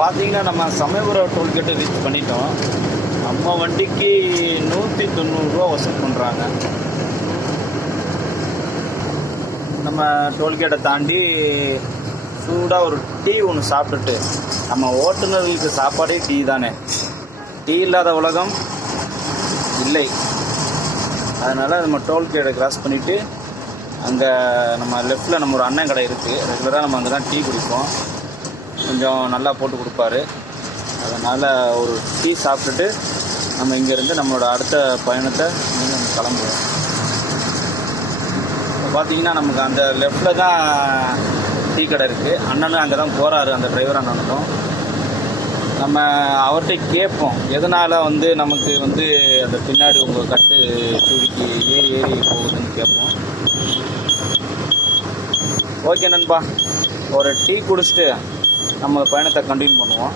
பார்த்தீங்கன்னா நம்ம சமயபுரம் டோல்கேட்டை ரீச் பண்ணிட்டோம். நம்ம வண்டிக்கு 190 ரூபா வசூல் பண்ணுறாங்க. நம்ம டோல்கேட்டை தாண்டி சூடாக ஒரு டீ ஒன்று சாப்பிட்டுட்டு, நம்ம ஓட்டுநர்களுக்கு சாப்பாடே டீ தானே, டீ இல்லாத உலகம் இல்லை. அதனால் நம்ம டோல்கேட்டை கிராஸ் பண்ணிவிட்டு அங்கே நம்ம லெஃப்டில் நம்ம ஒரு அண்ணன் கடை இருக்குது. ரெகுலராக நம்ம அங்கே தான் டீ குடிப்போம். கொஞ்சம் நல்லா போட்டு கொடுப்பாரு. அதனால் ஒரு டீ சாப்பிட்டுட்டு நம்ம இங்கேருந்து நம்மளோட அடுத்த பயணத்தை நம்ம கிளம்புவோம். இப்போ பார்த்தீங்கன்னா நமக்கு அந்த லெஃப்டில் தான் டீ கடை இருக்குது. அண்ணனும் அங்கே தான் போகிறாரு, அந்த டிரைவர் அண்ணனும். நம்ம அவர்கிட்ட கேட்போம், எதனால் நமக்கு அந்த பின்னாடி உங்கள் கட்டு சுருக்கி ஏறி போகுதுன்னு கேட்போம். ஓகே நண்பா, ஒரு டீ குடிச்சிட்டு நம்ம பயணத்தை கண்டினியூ பண்ணுவோம்.